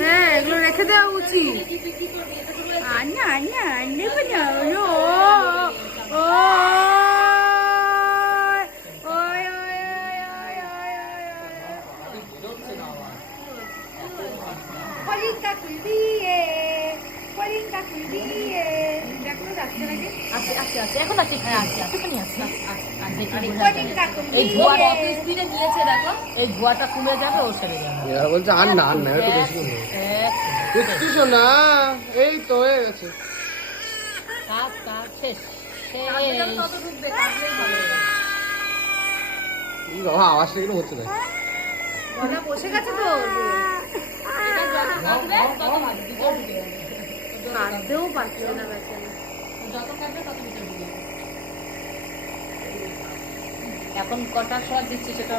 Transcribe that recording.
হ্যাঁ, এগুলো রেখে দেওয়া উচিত। আন্না আন্না আন্নে বলো ও ও ওই ওই কলিংটা খুল দিয়ে কলিংটা খুল দিয়ে দেখো যাচ্ছে নাকি? আচ্ছা আচ্ছা আচ্ছা, এখন আছে, হ্যাঁ আছে, এখনই আছে। কলিংটা খুল এই দিয়ে ধোয়াটা অত স্পিডে নিয়েছে দেখো, এই ধোয়াটা কমে যাবে, ও সেরে যাবে। এরা বলছে আর না আর না, একটু বেশি হলো। দেখছিস না, এই তো হয়ে গেছে। কাজ কাজ শেষ শেষ। এই বাবা আওয়াজটা কিন্তু হচ্ছে না। গলা বসে গেছে তো, কাঁদতেও পারছে না বেচারা। যত কাটবে তত ভিতরে ঢুকে যাবে। এখন কটার সময় দিচ্ছি সেটা